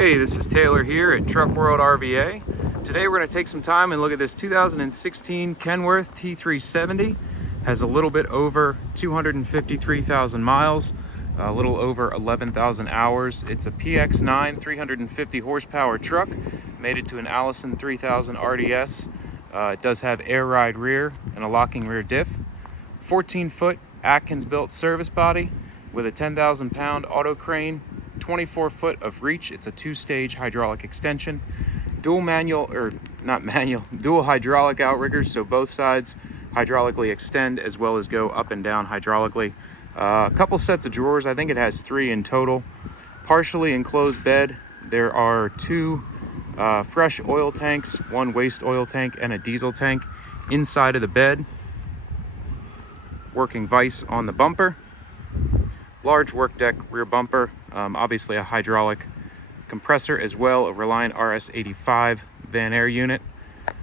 Hey, this is Taylor here at Truck World RVA. Today we're going to take some time and look at this 2016 Kenworth T370. Has a little bit over 253,000 miles, a little over 11,000 hours. It's a PX9 350 horsepower truck, made it to an Allison 3000 RDS. It does have air ride rear and a locking rear diff. 14-foot Adkins built service body with a 10,000 pound Autocrane, 24 foot of reach. It's a 2-stage hydraulic extension, dual hydraulic outriggers, so both sides hydraulically extend as well as go up and down hydraulically. A couple sets of drawers, I think it has 3 in total. Partially enclosed bed. There are 2 fresh oil tanks, 1 waste oil tank and a diesel tank inside of the bed. Working vise on the bumper. Large work deck rear bumper, obviously a hydraulic compressor as well, a Vanair RS85 Vanair unit.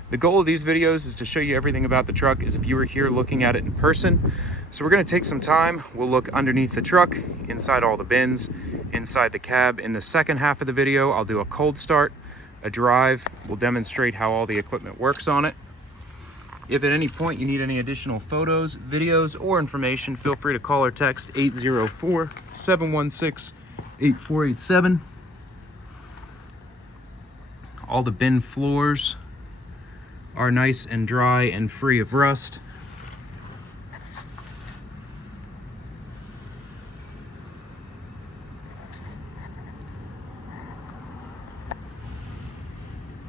The goal of these videos is to show you everything about the truck as if you were here looking at it in person. So we're going to take some time. We'll look underneath the truck, inside all the bins, inside the cab. In the second half of the video, I'll do a cold start, a drive. We'll demonstrate how all the equipment works on it. If at any point you need any additional photos, videos, or information, feel free to call or text 804-716-8487. All the bin floors are nice and dry and free of rust.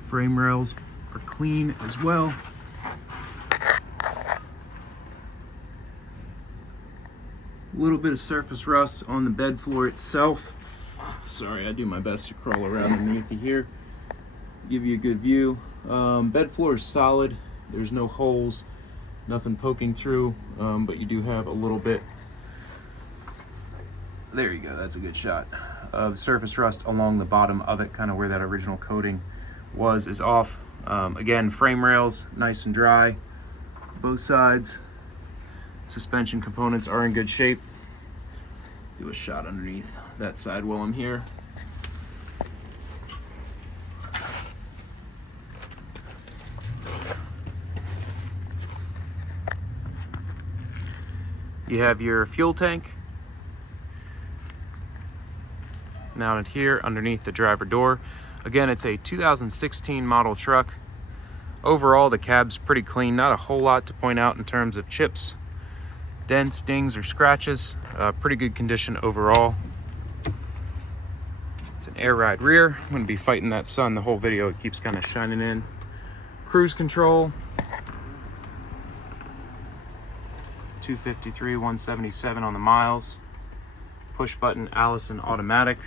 Frame rails are clean as well. A little bit of surface rust on the bed floor itself. Sorry, I do my best to crawl around underneath you here, give you a good view. Bed floor is solid. There's no holes, nothing poking through, but you do have a little bit. There you go, that's a good shot of surface rust along the bottom of it, kind of where that original coating is off. Again, frame rails nice and dry, both sides. Suspension components are in good shape. Do a shot underneath that side while I'm here. You have your fuel tank mounted here underneath the driver door. Again, it's a 2016 model truck. Overall, the cab's pretty clean. Not a whole lot to point out in terms of chips, dents, dings, or scratches. Pretty good condition overall. It's an air ride rear. I'm going to be fighting that sun the whole video. It keeps kind of shining in. Cruise control. 253, 177 on the miles. Push button Allison automatic.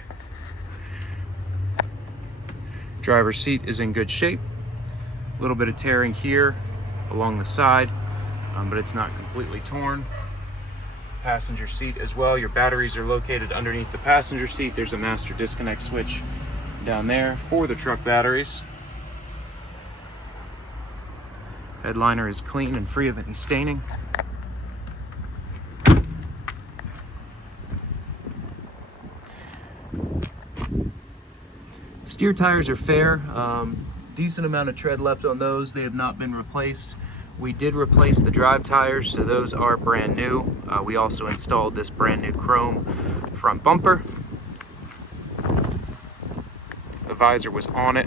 Driver's seat is in good shape. A little bit of tearing here along the side, but it's not completely torn. Passenger seat as well. Your batteries are located underneath the passenger seat. There's a master disconnect switch down there for the truck batteries. Headliner is clean and free of any staining. Steer tires are fair. Decent amount of tread left on those. They have not been replaced. We did replace the drive tires, so those are brand new. We also installed this brand new chrome front bumper. The visor was on it,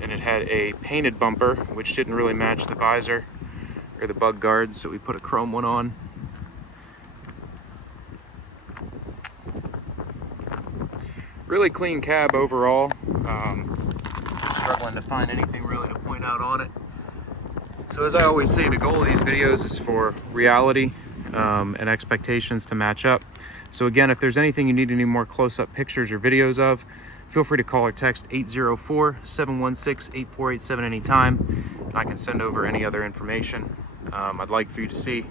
and it had a painted bumper, which didn't really match the visor or the bug guard, so we put a chrome one on. Really clean cab overall. Struggling to find anything really to point out on it. So as I always say, the goal of these videos is for reality and expectations to match up. So again, if there's anything you need any more close-up pictures or videos of, feel free to call or text 804-716-8487 anytime, and I can send over any other information. I'd like for you to see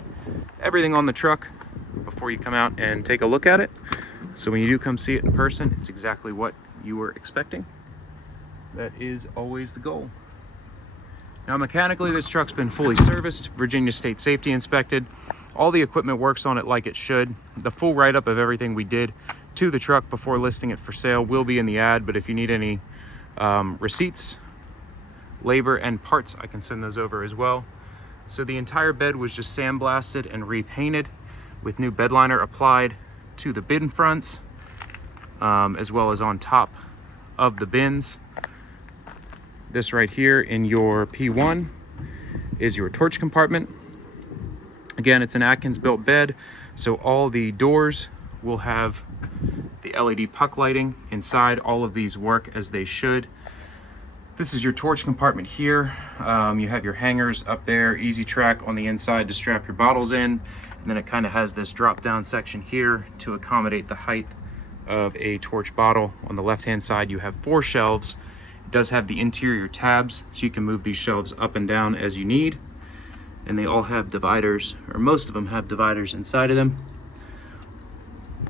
everything on the truck before you come out and take a look at it. So when you do come see it in person, it's exactly what you were expecting. That is always the goal. Now mechanically, this truck's been fully serviced, Virginia State Safety inspected. All the equipment works on it like it should. The full write-up of everything we did to the truck before listing it for sale will be in the ad, but if you need any receipts, labor, and parts, I can send those over as well. So the entire bed was just sandblasted and repainted with new bed liner applied to the bin fronts, as well as on top of the bins. This right here in your P1 is your torch compartment. Again, it's an Adkins built bed, so all the doors will have the LED puck lighting inside. All of these work as they should. This is your torch compartment here. You have your hangers up there, easy track on the inside to strap your bottles in, and then it kind of has this drop down section here to accommodate the height of a torch bottle. On the left hand side you have 4 shelves. It does have the interior tabs, so you can move these shelves up and down as you need, and they all have dividers, or most of them have dividers inside of them.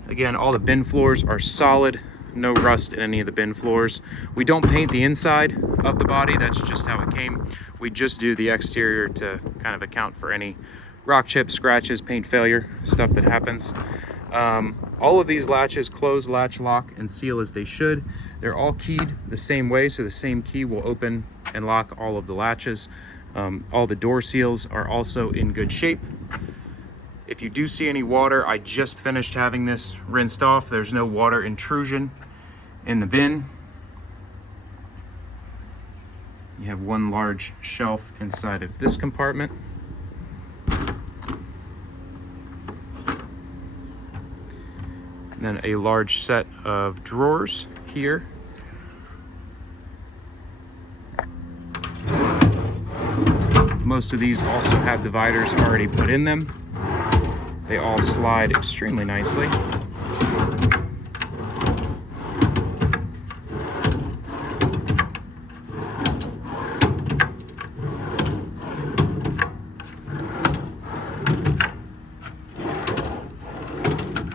Again, all the bin floors are solid. No rust in any of the bin floors. We don't paint the inside of the body, that's just how it came. We just do the exterior to kind of account for any rock chips, scratches, paint failure, stuff that happens. All of these latches close, latch, lock, and seal as they should. They're all keyed the same way, so the same key will open and lock all of the latches. All the door seals are also in good shape. If you do see any water, I just finished having this rinsed off. There's no water intrusion in the bin. You have one large shelf inside of this compartment. And then a large set of drawers here. Most of these also have dividers already put in them. They all slide extremely nicely.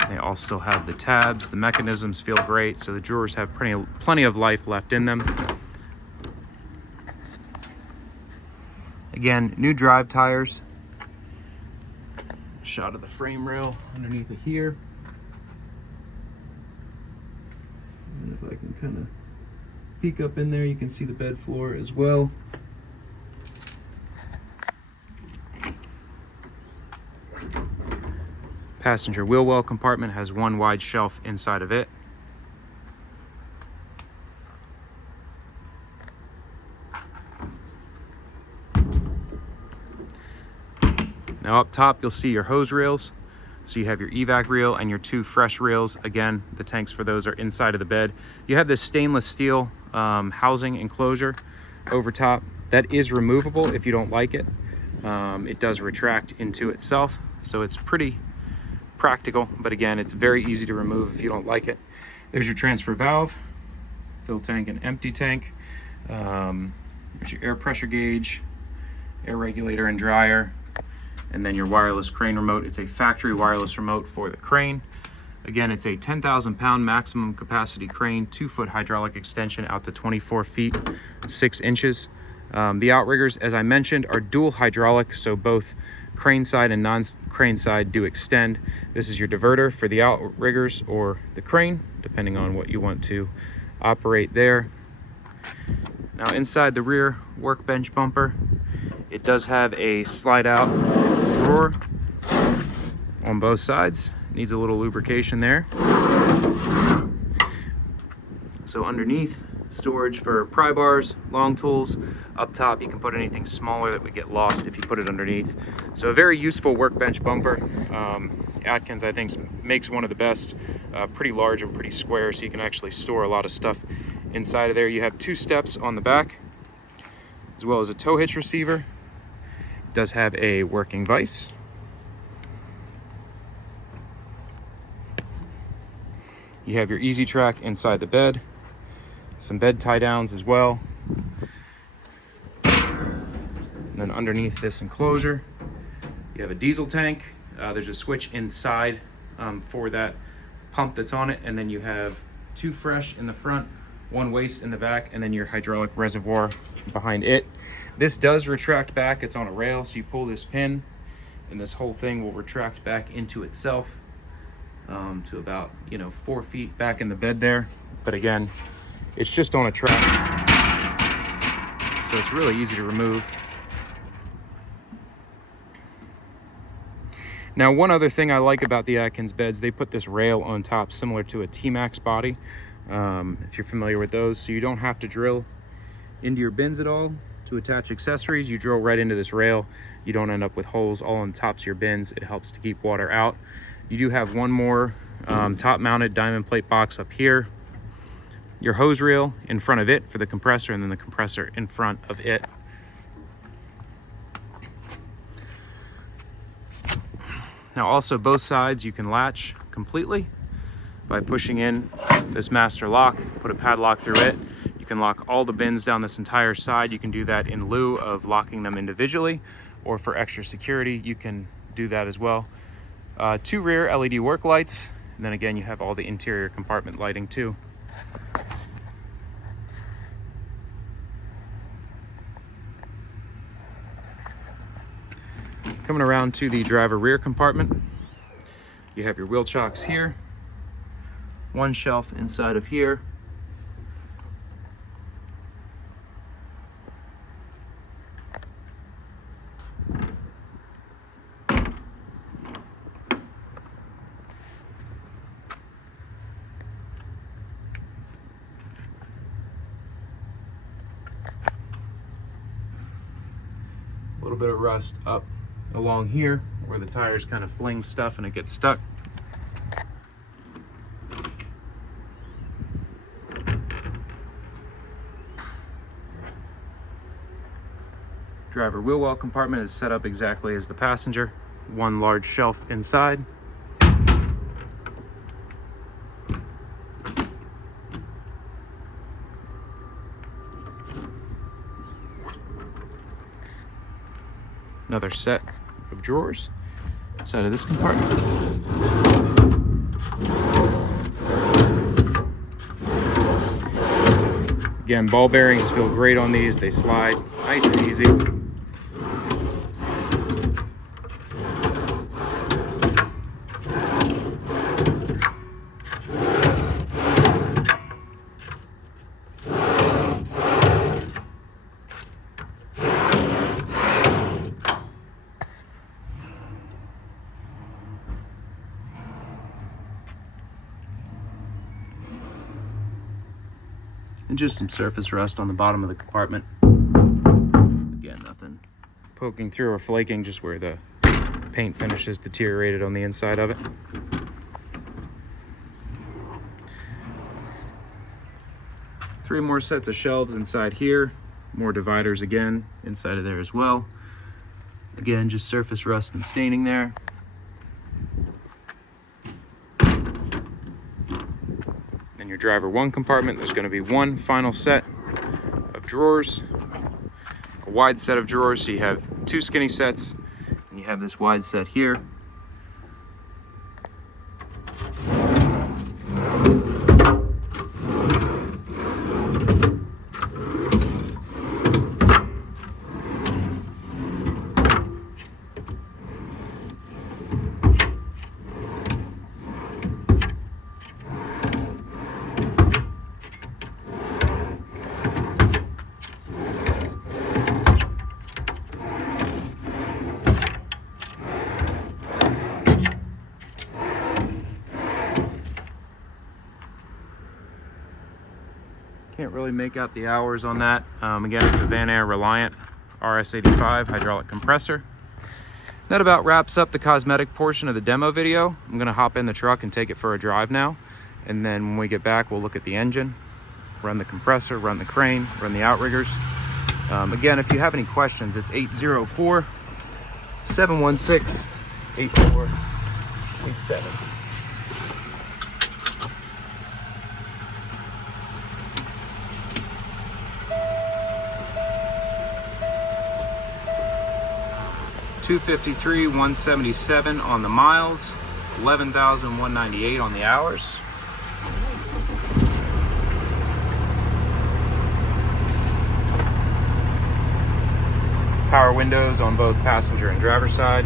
They all still have the tabs. The mechanisms feel great, so the drawers have plenty of life left in them. Again, new drive tires. Shot of the frame rail underneath it here. And if I can kind of peek up in there, you can see the bed floor as well. Passenger wheel well compartment has one wide shelf inside of it. Now up top, you'll see your hose rails. So you have your evac reel and your 2 fresh reels. Again, the tanks for those are inside of the bed. You have this stainless steel housing enclosure over top. That is removable if you don't like it. It does retract into itself, so it's pretty practical, but again, it's very easy to remove if you don't like it. There's your transfer valve, fill tank and empty tank. There's your air pressure gauge, air regulator and dryer, and then your wireless crane remote. It's a factory wireless remote for the crane. Again, it's a 10,000 pound maximum capacity crane, 2-foot hydraulic extension out to 24 feet, 6 inches. The outriggers, as I mentioned, are dual hydraulic, so both crane side and non-crane side do extend. This is your diverter for the outriggers or the crane, depending on what you want to operate there. Now inside the rear workbench bumper, it does have a slide out drawer on both sides. Needs a little lubrication there. So underneath, storage for pry bars, long tools. Up top, you can put anything smaller that would get lost if you put it underneath. So a very useful workbench bumper. Adkins, I think, makes one of the best. Pretty large and pretty square, so you can actually store a lot of stuff inside of there. You have 2 steps on the back, as well as a tow hitch receiver. It does have a working vise. You have your easy track inside the bed, some bed tie downs as well. And then underneath this enclosure, you have a diesel tank. There's a switch inside for that pump that's on it. And then you have 2 fresh in the front, 1 waste in the back, and then your hydraulic reservoir behind it. This does retract back. It's on a rail, so you pull this pin and this whole thing will retract back into itself. to about, 4 feet back in the bed there. But again, it's just on a track, so it's really easy to remove. Now, one other thing I like about the Adkins beds, they put this rail on top similar to a T-Max body, if you're familiar with those, so you don't have to drill into your bins at all to attach accessories. You drill right into this rail. You don't end up with holes all on the tops of your bins. It helps to keep water out. You do have one more top mounted diamond plate box up here, your hose reel in front of it for the compressor, and then the compressor in front of it. Now also, both sides you can latch completely by pushing in this master lock, put a padlock through it. You can lock all the bins down this entire side. You can do that in lieu of locking them individually, or for extra security, you can do that as well. 2 rear LED work lights, and then again, you have all the interior compartment lighting too. Coming around to the driver rear compartment, you have your wheel chocks here, one shelf inside of here, a little bit of rust up along here where the tires kind of fling stuff and it gets stuck. Driver wheel well compartment is set up exactly as the passenger. One large shelf inside. Another set of drawers inside of this compartment. Again, ball bearings feel great on these. They slide nice and easy. And just some surface rust on the bottom of the compartment. Again, nothing poking through or flaking, just where the paint finish is deteriorated on the inside of it. Three more sets of shelves inside here, more dividers again inside of there as well. Again, just surface rust and staining there. Your driver one compartment, there's going to be one final set of drawers, a wide set of drawers, so you have 2 skinny sets and you have this wide set here. Can't really make out the hours on that. Again, it's a Vanair Reliant RS85 hydraulic compressor. That about wraps up the cosmetic portion of the demo video. I'm gonna hop in the truck and take it for a drive now. And then when we get back, we'll look at the engine, run the compressor, run the crane, run the outriggers. Again, if you have any questions, it's 804-716-8487. $253,177 on the miles, 11,198 on the hours. Power windows on both passenger and driver side.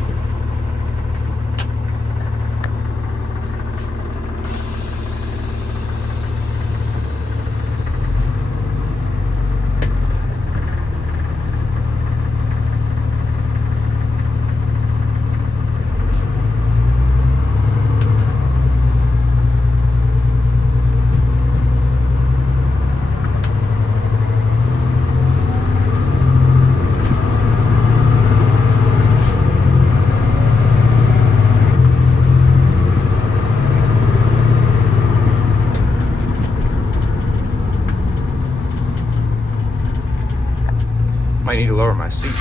Might need to lower my seat.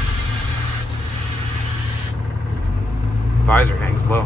Visor hangs low.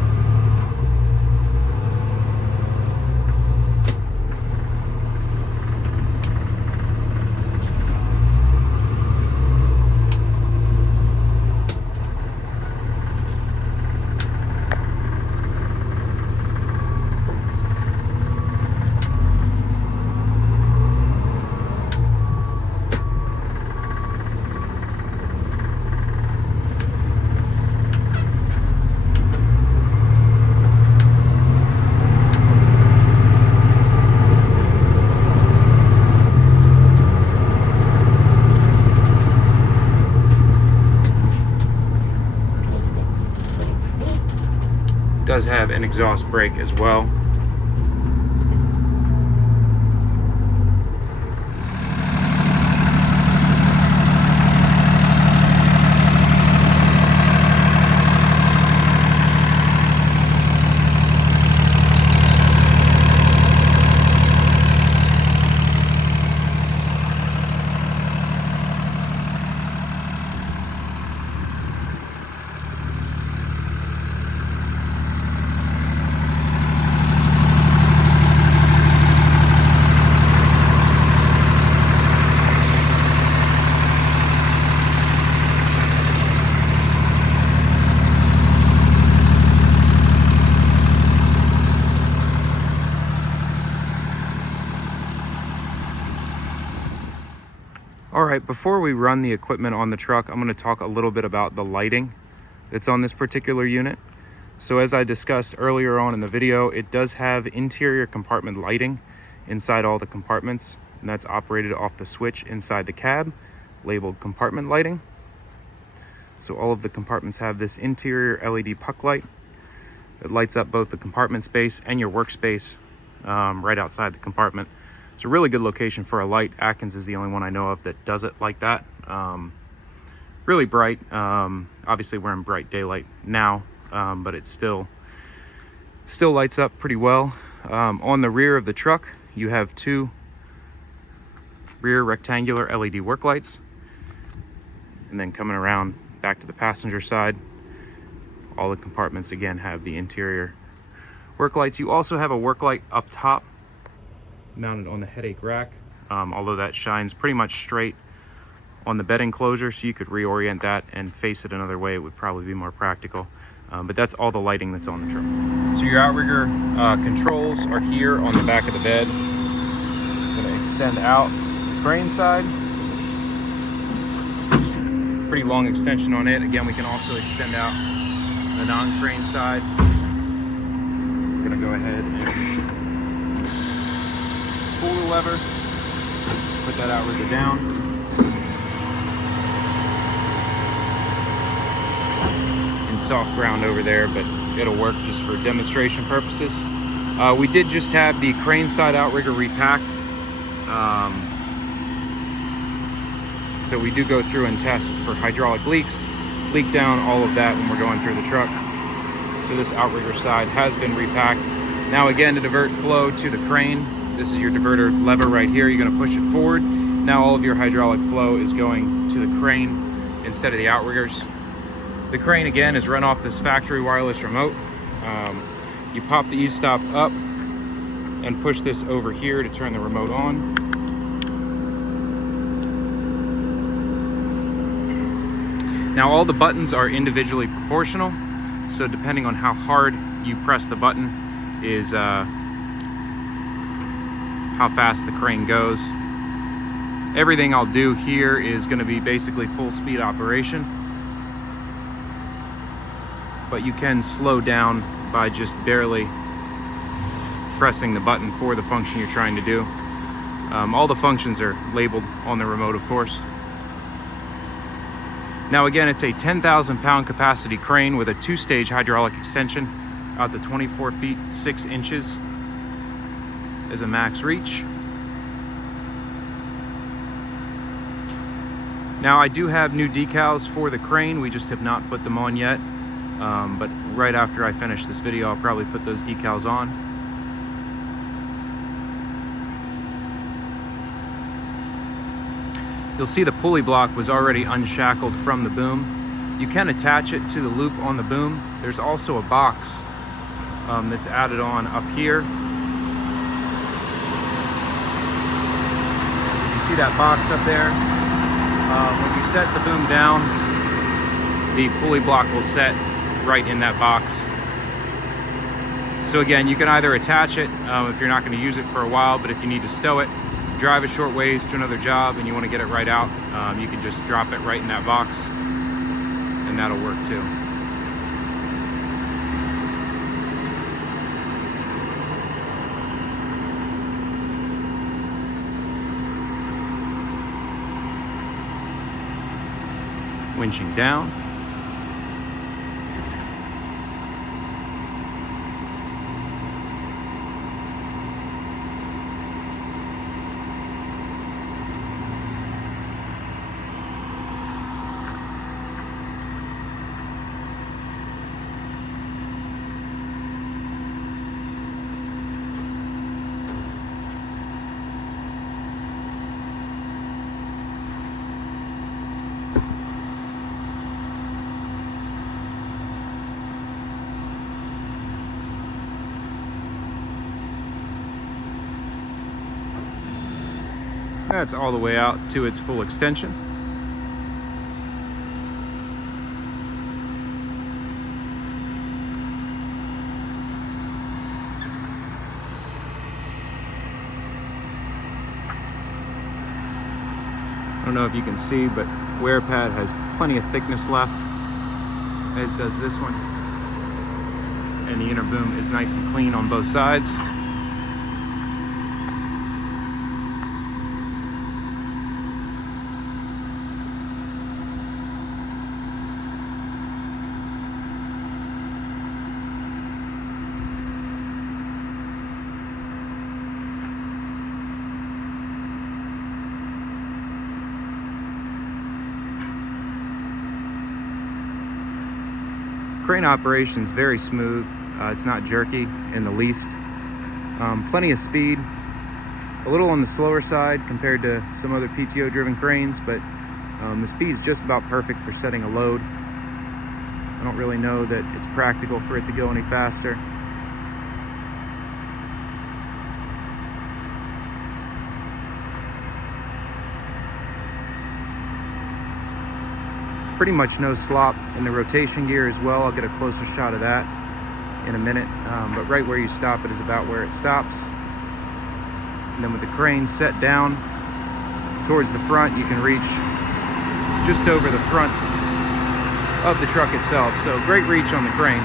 Does have an exhaust brake as well. All right, before we run the equipment on the truck, I'm going to talk a little bit about the lighting that's on this particular unit. So as I discussed earlier on in the video, it does have interior compartment lighting inside all the compartments, and that's operated off the switch inside the cab, labeled compartment lighting. So all of the compartments have this interior LED puck light that lights up both the compartment space and your workspace right outside the compartment. It's a really good location for a light. Adkins is the only one I know of that does it like that. Really bright. Obviously we're in bright daylight now, but it still lights up pretty well. On the rear of the truck, you have two rear rectangular LED work lights. And then coming around back to the passenger side, all the compartments again have the interior work lights. You also have a work light up top mounted on the headache rack, although that shines pretty much straight on the bed enclosure, so you could reorient that and face it another way. It would probably be more practical, but that's all the lighting that's on the truck. So your outrigger controls are here on the back of the bed. I'm going to extend out the crane side. Pretty long extension on it. Again, we can also extend out the non-crane side. I'm going to go ahead and pull the lever, put that outrigger down. In soft ground over there, but it'll work just for demonstration purposes. We did just have the crane side outrigger repacked. So we do go through and test for hydraulic leaks, leak down, all of that when we're going through the truck. So this outrigger side has been repacked. Now again, to divert flow to the crane, this is your diverter lever right here. You're going to push it forward. Now all of your hydraulic flow is going to the crane instead of the outriggers. The crane again is run off this factory wireless remote. You pop the e-stop up and push this over here to turn the remote on. Now all the buttons are individually proportional, so depending on how hard you press the button is how fast the crane goes. Everything I'll do here is going to be basically full speed operation, but you can slow down by just barely pressing the button for the function you're trying to do. All the functions are labeled on the remote, of course. Now again, it's a 10,000 pound capacity crane with a 2-stage hydraulic extension out to 24 feet 6 inches as a max reach. Now I do have new decals for the crane. We just have not put them on yet, but right after I finish this video, I'll probably put those decals on. You'll see the pulley block was already unshackled from the boom. You can attach it to the loop on the boom. There's also a box that's added on up here. You see that box up there? When you set the boom down, the pulley block will set right in that box. So again, you can either attach it if you're not going to use it for a while, but if you need to stow it, drive a short ways to another job and you want to get it right out, you can just drop it right in that box and that'll work too. Winching down. That's all the way out to its full extension. I don't know if you can see, but wear pad has plenty of thickness left, as does this one. And the inner boom is nice and clean on both sides. Crane operation is very smooth. It's not jerky in the least. Plenty of speed, a little on the slower side compared to some other PTO driven cranes, but the speed is just about perfect for setting a load. I don't really know that it's practical for it to go any faster. Pretty much no slop in the rotation gear as well. I'll get a closer shot of that in a minute. But right where you stop it is about where it stops. And then with the crane set down towards the front, you can reach just over the front of the truck itself. So great reach on the crane.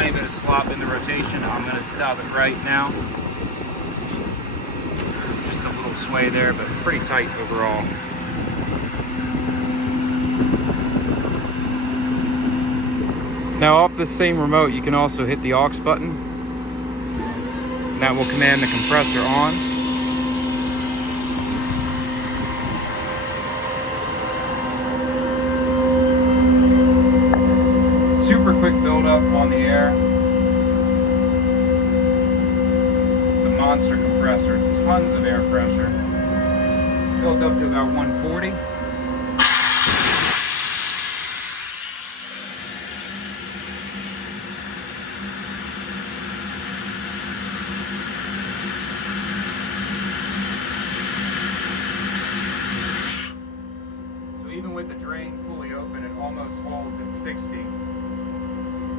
tiny bit of slop in the rotation. I'm going to stop it right now. Just a little sway there, but pretty tight overall. Now off the same remote, you can also hit the aux button. And that will command the compressor on. Super quick buildup on the air. It's a monster compressor, tons of air pressure. Builds up to about 140. Even with the drain fully open, it almost holds at 60.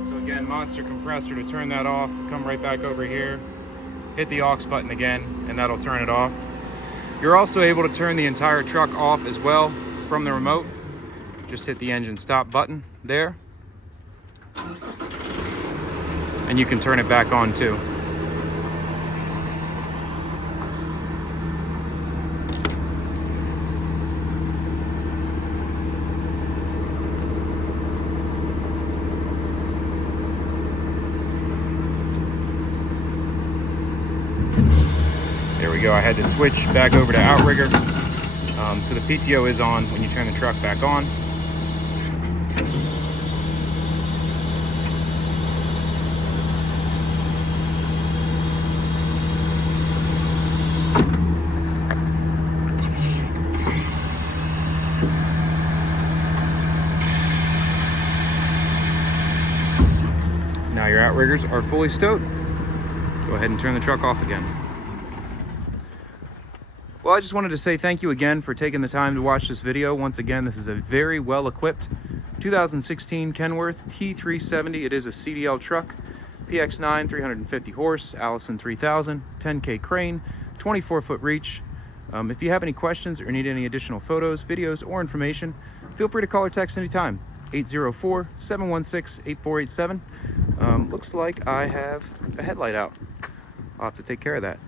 So again, monster compressor. To turn that off, come right back over here, hit the aux button again, and that'll turn it off. You're also able to turn the entire truck off as well from the remote. Just hit the engine stop button there, and you can turn it back on too. There we go. I had to switch back over to outrigger. So the PTO is on when you turn the truck back on. Now your outriggers are fully stowed. Go ahead and turn the truck off again. Well, I just wanted to say thank you again for taking the time to watch this video. Once again, this is a very well-equipped 2016 Kenworth T370. It is a CDL truck, PX9, 350 horse, Allison 3000, 10K crane, 24-foot reach. If you have any questions or need any additional photos, videos, or information, feel free to call or text anytime. 804-716-8487. Looks like I have a headlight out. I'll have to take care of that.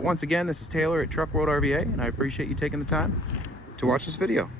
Once again, this is Taylor at Truck World RVA, and I appreciate you taking the time to watch this video.